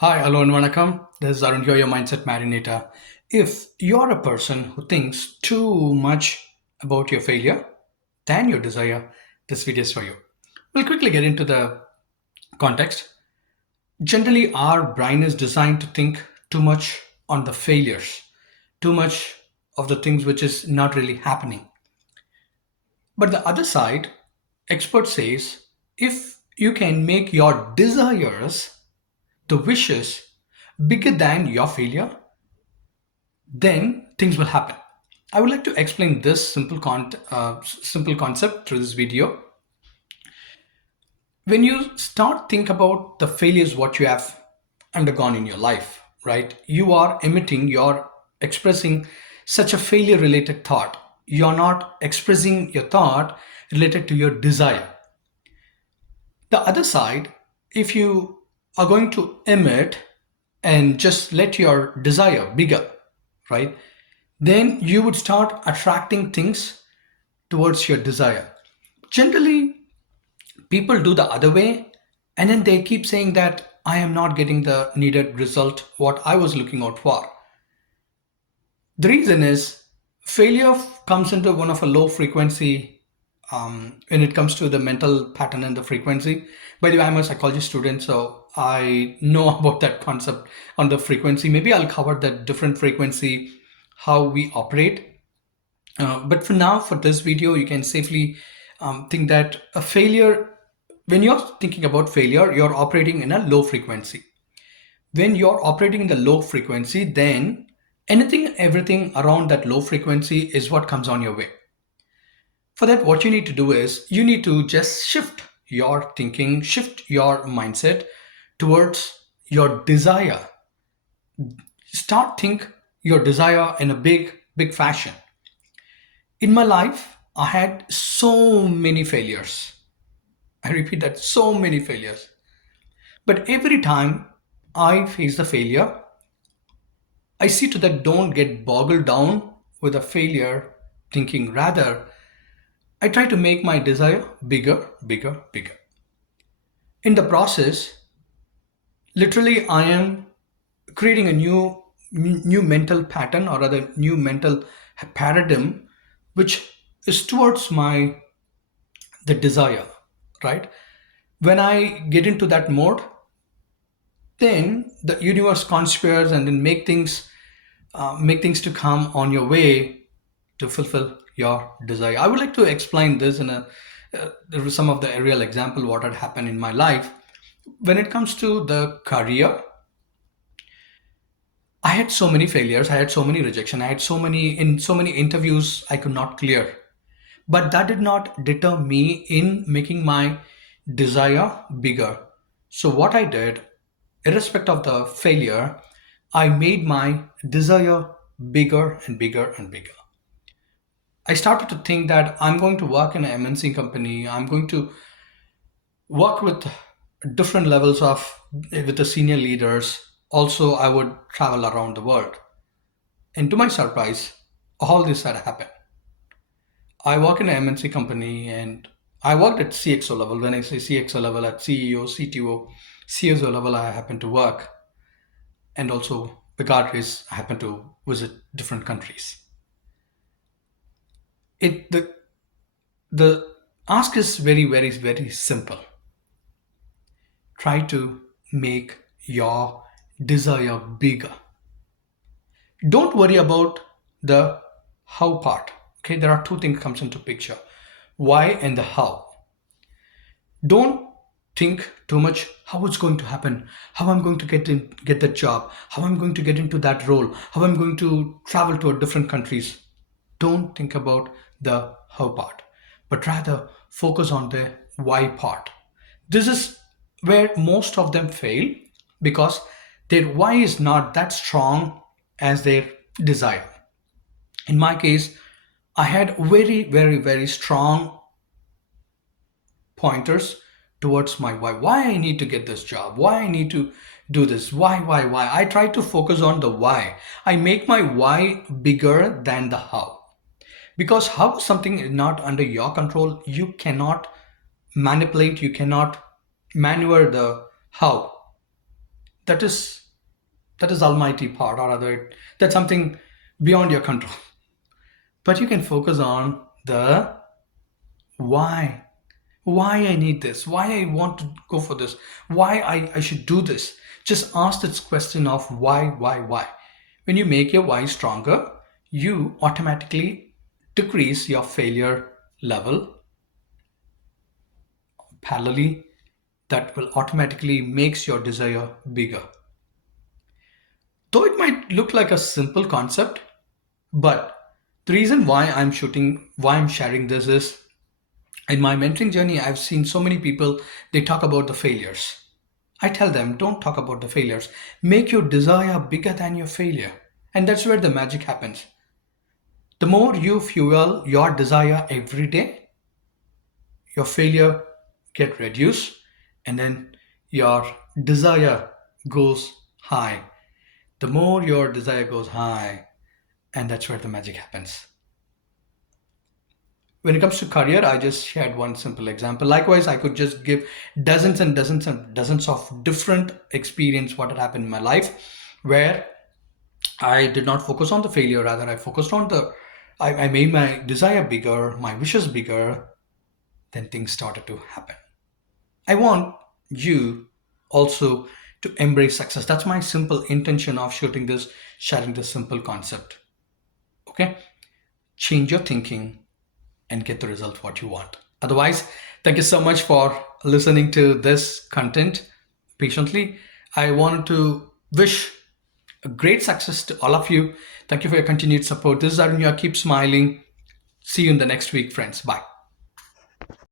Hi, hello and vanakkam. This is Arun here, your Mindset Marinator. If you're a person who thinks too much about your failure than your desire, this video is for you. We'll quickly get into the context. Generally, our brain is designed to think too much on the failures, too much of the things which is not really happening. But the other side, expert says, if you can make your desires, the wishes, bigger than your failure, then things will happen. I would like to explain this simple concept through this video. When you start think about the failures what you have undergone in your life, right? You are emitting, you're expressing such a failure related thought. You're not expressing your thought related to your desire. The other side, if you are going to emit and just let your desire bigger, right? Then you would start attracting things towards your desire. Generally, people do the other way and then they keep saying that I am not getting the needed result, what I was looking out for. The reason is failure comes into one of a low frequency when it comes to the mental pattern and the frequency. By the way, I'm a psychology student, so I know about that concept on the frequency. Maybe I'll cover that different frequency, how we operate. But for now, for this video, you can safely think that a failure, when you're thinking about failure, you're operating in a low frequency. When you're operating in the low frequency, then anything and everything around that low frequency is what comes on your way. For that, what you need to do is you need to just shift your thinking, shift your mindset towards your desire. Start think your desire in a big fashion. In my life, I had so many failures. I repeat that, so many failures. But every time I face the failure, I see to that don't get boggled down with a failure thinking. Rather, I try to make my desire bigger, bigger, bigger. In the process, literally, I am creating a new mental pattern or rather new mental paradigm, which is towards my the desire, right? When I get into that mode, then the universe conspires and then make things to come on your way to fulfill your desire. I would like to explain this in a there was some of the real example what had happened in my life. When it comes to the career, I had so many failures, I had so many rejection, I had so many interviews I could not clear. But that did not deter me in making my desire bigger. So what I did, irrespective of the failure, I made my desire bigger and bigger and bigger. I started to think that I'm going to work in an MNC company. I'm going to work with different levels of with the senior leaders. Also, I would travel around the world. And to my surprise, all this had happened. I work in an MNC company and I worked at CXO level. When I say CXO level, at CEO, CTO, CSO level, I happen to work. And also, regardless, I happen to visit different countries. It the ask is very simple. Try to make your desire bigger. Don't worry about the how part. Okay, there are two things comes into picture: why and the how. Don't think too much how it's going to happen, how I'm going to get that job, how I'm going to get into that role, how I'm going to travel to different countries. Don't think about the how part, but rather focus on the why part. This is where most of them fail because their why is not that strong as their desire. In my case, I had very strong pointers towards my why I need to get this job, why I need to do this, why I try to focus on the why. I make my why bigger than the how, because how something is not under your control, you cannot manipulate, you cannot maneuver the how. that is almighty part, or other, that's something beyond your control. But you can focus on the why. Why I need this, why I want to go for this, why I should do this. Just ask this question of why. When you make your why stronger, you automatically decrease your failure level. Parallelly, that will automatically makes your desire bigger. Though it might look like a simple concept, but the reason why I'm sharing this is, in my mentoring journey, I've seen so many people, they talk about the failures. I tell them, don't talk about the failures. Make your desire bigger than your failure. And that's where the magic happens. The more you fuel your desire every day, your failure get reduced, and then your desire goes high. The more your desire goes high, and that's where the magic happens. When it comes to career, I just shared one simple example. Likewise, I could just give dozens and dozens and dozens of different experience what had happened in my life, where I did not focus on the failure, rather I focused on I made my desire bigger, my wishes bigger, then things started to happen. I want you also to embrace success. That's my simple intention of sharing this simple concept. Okay? Change your thinking and get the result what you want. Otherwise, thank you so much for listening to this content patiently. I wanted to wish a great success to all of you. Thank you for your continued support. This is Arun. Keep smiling. See you in the next week, friends. Bye.